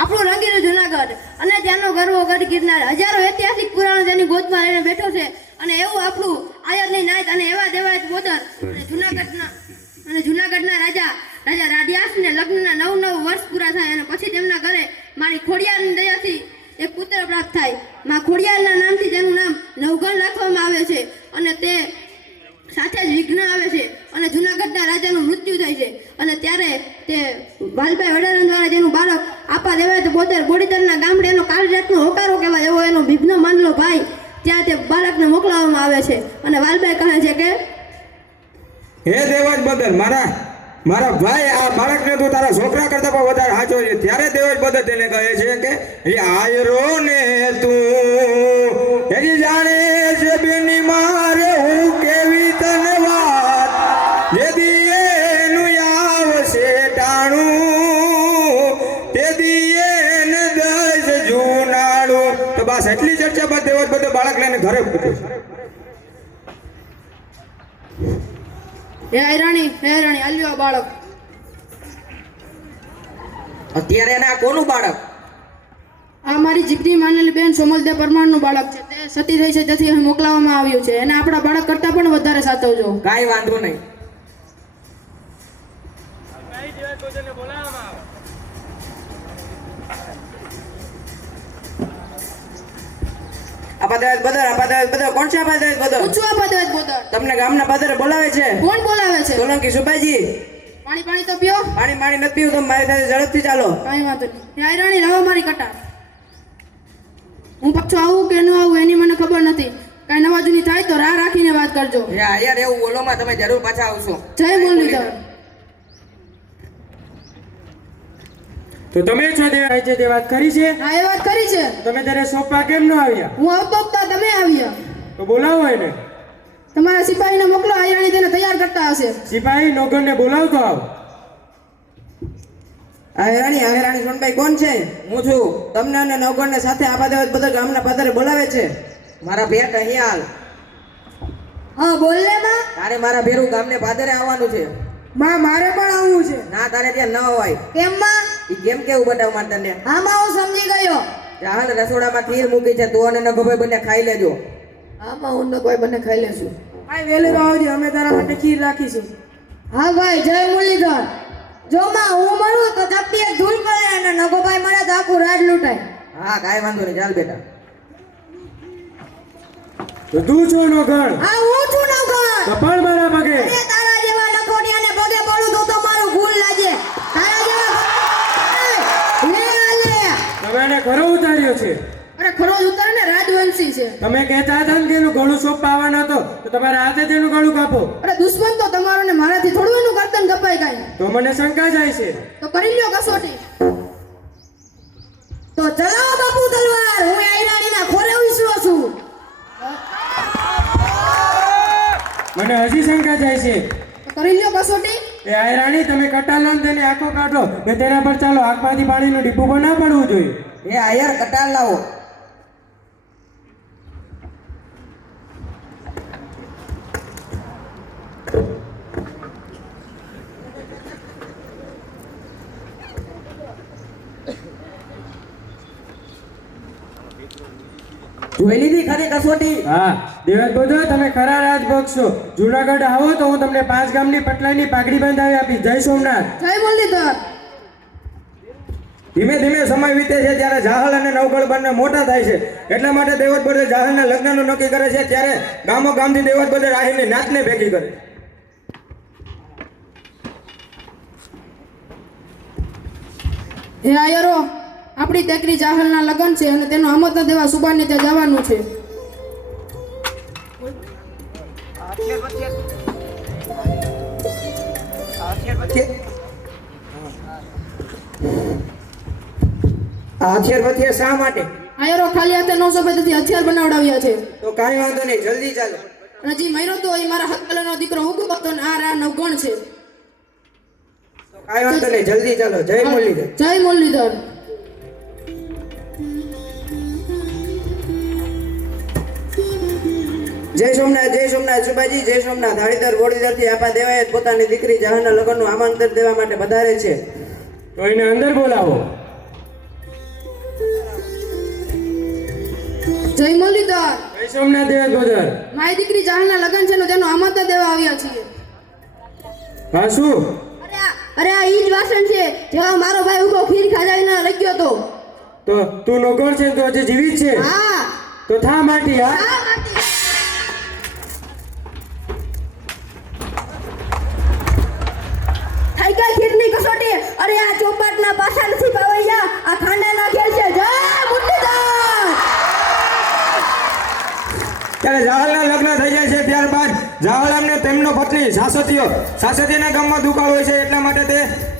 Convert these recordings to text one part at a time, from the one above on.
આપણું રંગીલું જુનાગઢ અને ત્યાંનો ગરવો ગઢ ગિરનાર હજારો ઐતિહાસિક પુરાણો જેની ગોદમાં લઈને બેઠો છે અને એવું આપણું આયરની નાયત અને એવા દેવાયત બોદર અને જુનાગઢના રાજા રાડિયાસને લગ્નના 9 વર્ષ પૂરા થાય અને પછી તેમના ઘરે મારી ખોડિયારની દયાથી એક પુત્ર પ્રાપ્ત થાય. માં ખોડિયારના નામથી તેનું નામ નવઘણ રાખવામાં આવે છે અને તે સાથે જ વિઘ્ન આવે છે અને જુનાગઢના રાજાનું મૃત્યુ થાય છે અને ત્યારે તે વાલભાઈ વડારણ દ્વારા જેનું બાળક આપા દેવાય તો બોદર બોડીતરના ગામડે એનો કાળજાતનો હોકારો કહેવાય એવો એનો વિઘ્ન માનલો ભાઈ ત્યાં તે બાળકને મોકલાવવામાં આવે છે અને વાલભાઈ કહે છે કે હે દેવાજ બોદર મારા ભાઈ આ બાળકને તું તારા છોકરા કરતા પણ વધારે સાચો છે. ત્યારે દેવાજ બોદર તેને કહે છે કે એ આયરો ને તું હજી જાણે છે બેની મારે હું કેવી તને વાત જેદી એનું આવશે ટાણું તેદી એને દસ જૂનાણું. તો બસ એટલી ચર્ચા બાદ દેવાજ બોદર બાળક લઈને ઘરે પૂછે હે રાણી આલ્યો બાળક. અત્યારે એને આ કોનું બાળક? આ મારી જીભની માનેલી બેન સોમલદે પરમારનું બાળક છે. તે સતી થઈ છે તેથી અહીં મોકલાવવામાં આવ્યું છે. એને આપણા બાળક કરતા પણ વધારે સાચવજો. કાંઈ વાંધો નહીં. આપાદેવાજ બદર કોણ છે? આપાદેવાજ બદર પૂછો. આપાદેવાજ બદર તમને ગામના બદરે બોલાવે છે. કોણ બોલાવે છે? સોલંકી સુબાજી. પાણી તો પીઓ. પાણી નથી પીવું. તમે મારી સાથે ઝડપથી ચાલો. કાંઈ વાંધો નહીં. હે રાણી રહો મારી કટાર. હું પાછો આવું કે ન આવું એની મને ખબર નથી. કાંઈ નવા જૂની થાય તો રાહ રાખીને વાત કરજો. યાર એવું બોલોમાં તમે જરૂર પાછા આવશો. જય મુરલીધર. તો તમે છો દેવાય છે તે વાત કરી છે? હા એ વાત કરી છે. તમે ત્યારે સોંપવા કેમ ન આવ્યા? હું આવતો જ તમે આવ્યા. તો બોલાવો એને. તમારા સિપાહીને મોકલો. આયરાણી તેને તૈયાર કરતા હશે. સિપાહી નોકરને બોલાવતો આવ. આહેરાણી સોનભાઈ કોણ છે? હું છું. તમને અને નવગણને સાથે આપાદેવાજ બધા ગામના પાદરે બોલાવે છે. મારા ભેટ અહીંયા હાલ. હા બોલ ને માં. તારે મારા ભેરું ગામને પાદરે આવવાનું છે. માં મારે પણ આવવું છે. ના તારે ત્યાં ન અવાય. કેમ માં? ઈ કેમ કેવું બતાવ માર તને? હા માં હું સમજી ગયો. હાલ રસોડામાં ખીર મૂકી છે. તું અને નગોભાઈ બંને ખાઈ લેજો. હા માં હું નગોભાઈ બંને ખાઈ લેશું. ભાઈ વેલું આવજો. અમે તારા માટે ખીર રાખીશું. હા ભાઈ જય મુરલીધર. જો માં હું મરું તો ચપટી એક ધૂળ પડે અને નગોભાઈ મળે તો આખું રાડ લૂંટાય. હા કાંઈ વાંધો નહીં. ચાલ બેટા. તો તું છો નોકર? હા હું છું નગર. કપાળ મારા પગે. અરે તારા જેવા લખોડિયાને પગે પડું તો મારું ભૂલ લાગે. તારા જેવા લે લે. તમે એને ઘરો ઉતાર્યો છે? અરે ખરો જ ઉતાર ને રાજવંશી છે. તમે કહેતા હતા ને કે એનું ગળું સોંપવા આવવાનો હતો તો તમારા હાથે તેનું ગળું કાપો. અરે દુશ્મન તો તમારો ને મારાથી થોડું એનું ગરદન કપાય કાઈ. તો મને શંકા જાય છે. તો કરી લ્યો કસોટી. તો ચલાવો બાપુ તલવાર. હું આયરાણીના ખોરે ઉસરો છું. મને હજી શંકા જાય છે. તો કરી લ્યો કસોટી. એ આયરાણી તમે કટાલો ને તેને આંખો કાઢો ને તેના પર ચાલો. આંખમાંથી પાણીનું ડીપું પણ ના પડવું જોઈએ. એ આયર કટાર લાવો. જોઈ લીધી ખરી કસોટી? હા દેવાજ બોધો તમે ખરા રાજભોગ છો. જુનાગઢ આવો તો હું તમને 5 ગામની પટલાઈની પાઘડી બંધાવી આપીશ. જય સોમનાથ. જય મુરલીધર. ધીમે ધીમે સમય વીતે છે ત્યારે જાહલ અને નવગઢ બંને મોટા થાય છે. એટલા માટે દેવાજ બોધે જાહલના લગ્નનું નક્કી કરે છે. ત્યારે ગામો ગામથી દેવાજ બોધે રાહીની નાતને ભેગી કરે. હે આયરો આપણી તેકરી જાહલના લગન છે અને તેનો આમંત્રણ દેવા સુબાને ત્યાં જવાનું છે. આ હથિયાર બથિયાર શા માટે? આયરો ખાલી હાથે 900 પેથી હથિયાર બનાવડાવ્યા છે. તો કાંઈ વાંધો નહીં, જલ્દી ચાલો. અને જે મર્યો તો એ મારા હકલાનો દીકરો હુકમ હતો ને આ નવગણ છે. કાંઈ વાંધો નહીં, જલ્દી ચાલો. જય મુરલીધર. જય મુરલીધર. જય સોમનાથ સુબાજી, જય સોમનાથ. હાડીદર વોડીદર થી આપા દેવાએ પોતાની દીકરી જહાના લગ્નનું આમંત્રણ દેવા માટે પધારે છે. તો એને અંદર બોલાવો. જય મુરલીધર. જય સોમનાથ દેવાજ બદર. મારી દીકરી જહાના લગ્ન છે ને તેનું આમંત્રણ દેવા આવ્યા છીએ. હા શું? અરે આ ઈ જ વાસણ છે જેવા મારો ભાઈ ઉભો ખીર ખાજાવીને લઈ ગયો તો. તો તું નોકર છે તો હજી જીવિત છે? હા. તો થા માટી. હા આ માટી. થઈ ગઈ ખીરની કસોટી. અરે આ ચોપાટના પાછા નથી પાવૈયા, આ ખાંડાના ખેલ છે. જય મુરલીધર. ત્યારે જાહલના લગ્ન થઈ જાય છે ત્યારબાદ જાહલ અમને તેમનો પત્ની સાસતીના ગામમાં દુકાળ હોય છે એટલા માટે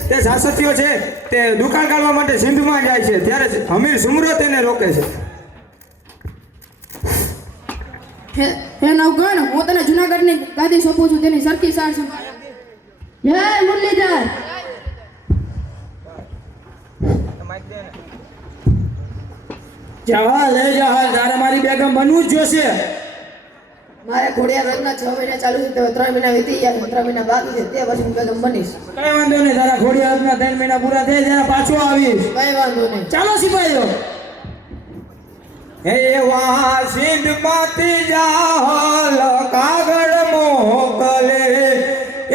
તે સાસતીઓ છે તે દુકાળ કાઢવા માટે સિંધમાં જાય છે. ત્યારે હમીર સુમરો તેને રોકે છે. હે નવગણ, હું તને જુનાગઢની ગાદી સોંપું છું, તેની સરખી સાર સંભાળ. જય મુરલીધર. જાહલ તારે મારી બેગમ બનવું જ જોશે. મારે ઘોડિયા લગ્ન 6 મહિના ચાલુ છે, તો 3 મહિના વીતી ગયા, 3 મહિના બાકી છે, તે પછી હું બેગમ બનીશ. કઈ વાંધો નહીં, તારા ઘોડિયા લગ્ન 3 મહિના પૂરા થાય ત્યારે પાછો આવીશ. કઈ વાંધો નહીં. ચાલો સિપાહીઓ. હે વા સિંધમાંથી જાહલ કાગળ મોકલે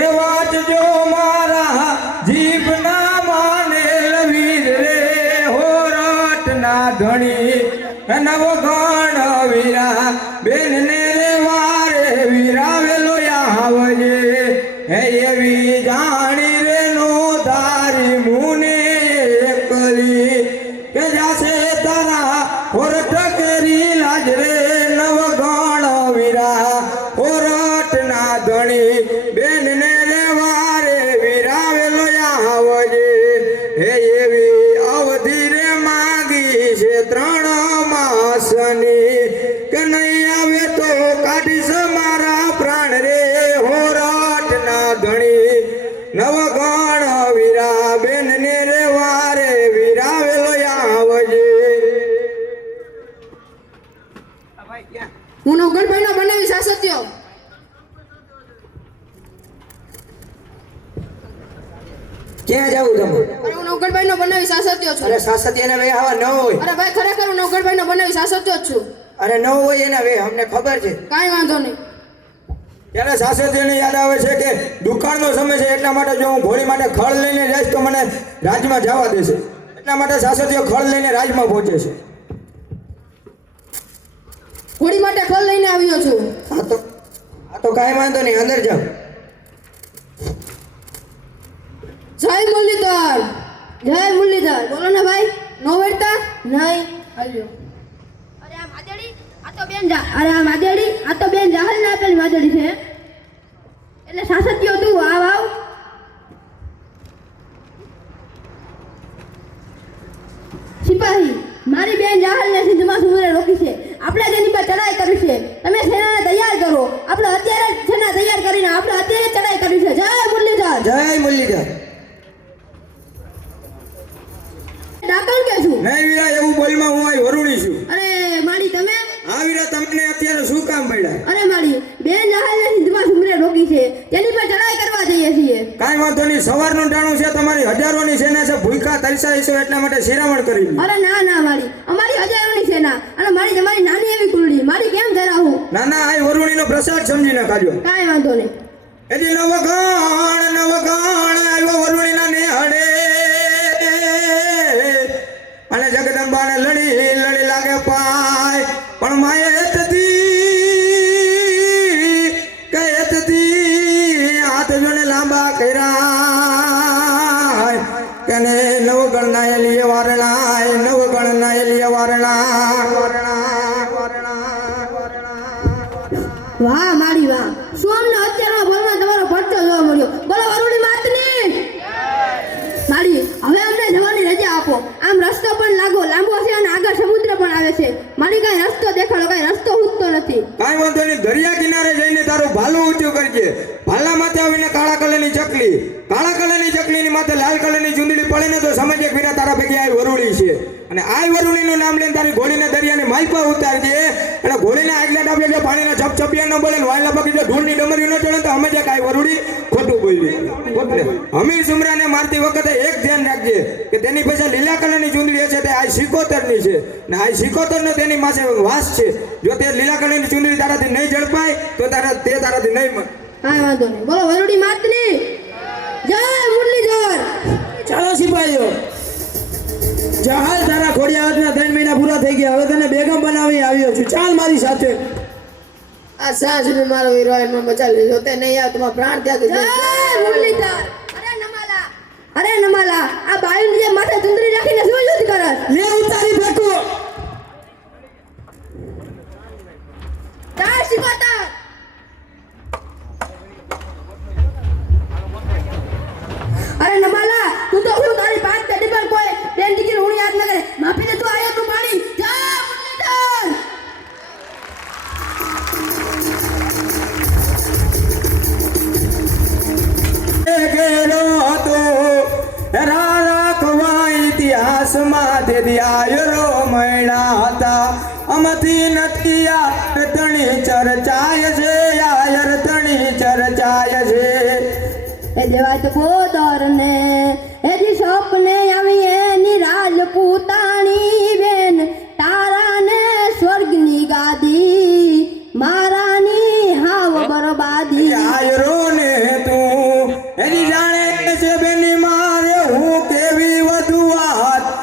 એ વાંચજો મારા જીભના માનેલ વીર રે હોરટના ધણી નવગણ વીરા બેનને રે વારે વીરાવેલો આવજે હે એવી જાણી રે નો ધારી મુને એકલી કે જાશે તારા હોરટ કેરી લાજ રે નવગણ વીરા હોરટના ધણી બેનને રે વારે વીરાવેલો આવજે હે એવી અવધિ રે માગી છે 3 માસની કે નહીં આવે તો કાઢીશ મારા પ્રાણ રે હોરટના ધણી નવગણ વીરા બેનને રે વારે વીરાવેલો આવજે. હું નવગણભાઈનો બનાવી સાસત્યો. ક્યાં જાવું તમે? અરે હું નવગણભાઈનો બનાવી સાસત્યો છું. અરે સાસતિયાના વે આવા ન હોય. અરે ભાઈ ખરેખર હું નવગણભાઈનો બનાવી સાસત્યો જ છું. અરે ન હોય એના વે અમને ખબર છે. કાંઈ વાંધો નહીં. ત્યારે સાસતીને યાદ આવે છે કે દુકાળનો સમય છે એટલા માટે જો હું ઘોડી માટે ખળ લઈને જઈશ તો મને રાજમાં જવા દેશે. એટલા માટે સાસતીઓ ખળ લઈને રાજમાં પહોંચે છે. ઘોડી માટે ખલ લઈને આવ્યો છું. આ તો કાંઈ વાંધો નહીં, અંદર જાઓ. જય મુરલીધર. જય મુરલીધર. બોલો ને ભાઈ. નો વેડતા નહીં. હાલ્યો. અરે આ માદેડી આ તો બેન જાહલને આપેલી માદેડી છે. એટલે સાસતીઓ તું આવ. સિપાહી, મારી બેન જાહલને સિંધમાં સુમરે રોકી છે. આપણે તેની પર ચડાઈ કરી છે. તમે સેનાને તૈયાર કરો. આપણે અત્યારે જ સેના તૈયાર કરીને આપણે અત્યારે જ ચડાઈ કરી છે. જય મુરલીધર. જય મુરલીધર. ડાકણ કે છું? નહીં વીરા, એવું બોલમાં હું અહીં વરુણી છું. અરે માડી તમે? આ વીરા તમને અત્યારે શું કામ પડ્યા? અરે માડી બેન જાહલને સિંધમાં સુમરે રોકી છે. તેની પર ચડાઈ કરવા જઈએ છીએ. કાંઈ વાંધો નહીં, સવારનું ટાણું છે, તમારી હજારોની સેના છે, ભૂખા તરસાઈશો એટલા માટે શિરામણ કરી લો. અરે ના માડી, અમારી હજારોની સેના અને મારી તમારી નાની એવી કુલડી, મારી કેમ ધરાવું? ના આ વરુણીનો પ્રસાદ સમજીને કાઢ્યો. કાંઈ વાંધો નહીં. એટલે નવગણ આવ્યો વરુણીના નેહડે અને જગદંબાને લડી લાગે પાય પણ માએ હેતથી હાથ જોને લાંબા કર્યા કેને નવગણ ના એલીએ વારણા વાહ માડી વાહ, શું અમને અત્યારના બોલમાં તમારો પડતો જોવા મળ્યો. બોલો વરુણી માતની. માડી હવે અમને જવાની રજા આપો. આમ રસ્તો પણ લાગો લાંબો આગળ સમુદ્ર પણ આવે છે મને કાંઈ રસ્તો દેખાડો કાંઈ રસ્તો ઉગતો નથી કાંઈ વાંધો નહીં, દરિયા કિનારે જઈને તારું ભાલું ઊંચું કરજે. ભાલા માથે આવીને કાળા કલરની ચકલી, કાળા કલરની ચકલીની માથે લાલ કલરની ચૂંદડી પડે ને તો સમજે કે વીરા તારા ભેગી આ વરુડી છે. અને આ વરુડીનું નામ લઈને તારી ઘોડીને દરિયાની માલપા ઉતારજે. અને ઘોડીને આગલા ડાબલે જો પાણીના છપછપિયા ન બોલે ને વાયલા પગી જો ઢૂળની ડમરી ન ચડે તો સમજે કે આ વરુડી ખોટું બોલી. હમીર સુમરાને મારતી વખતે એક ધ્યાન રાખજે કે તેની પાસે લીલા કલરની ચૂંદડી હશે તે આ સિકોતરની છે ને આ સિકોતરનો તેની પાસે વાસ છે. જો તે લીલા કલરની ચૂંદડી તારાથી નહીં ઝડપાય તો તારાથી નહીં કાંઈ વાંધો નહીં બોલો વરુડી માતની જય મુરલીધર ચાલો સિપાહીઓ, જહાલ તારા ખોડિયારના 3 મહિના પૂરા થઈ ગયા. હવે તને બેગમ બનાવી આવ્યો છું. ચાલ મારી સાથે. આ સાંજ ને મારો હીરો એમાં બચાવી લીધો તે નહીં આવે તમારા પ્રાણ ત્યાગ જય મુરલીધર અરે નમાલા આ બાયુની જે માથે ચુંદડી રાખીને શું યુદ્ધ કરસ લે ઉતારી ફેંકો. જય સિકોતર અરે નમાલા તું તો હું તારી પાંચ પેટી પર કોઈ ટ્રેન ટિકિટ હું યાદ ન કરે માફીને તું આયો તું પાણી જય મુરલીધર ગેલો હતો રાખવા ઇતિહાસમાં તે આયરો મહિના હતા. અમથી નથી આયર તણી ચર્ચાય છે, આયર તણી ચર્ચાય છે. એ દેવાય તો બોદર ને એ જી સપને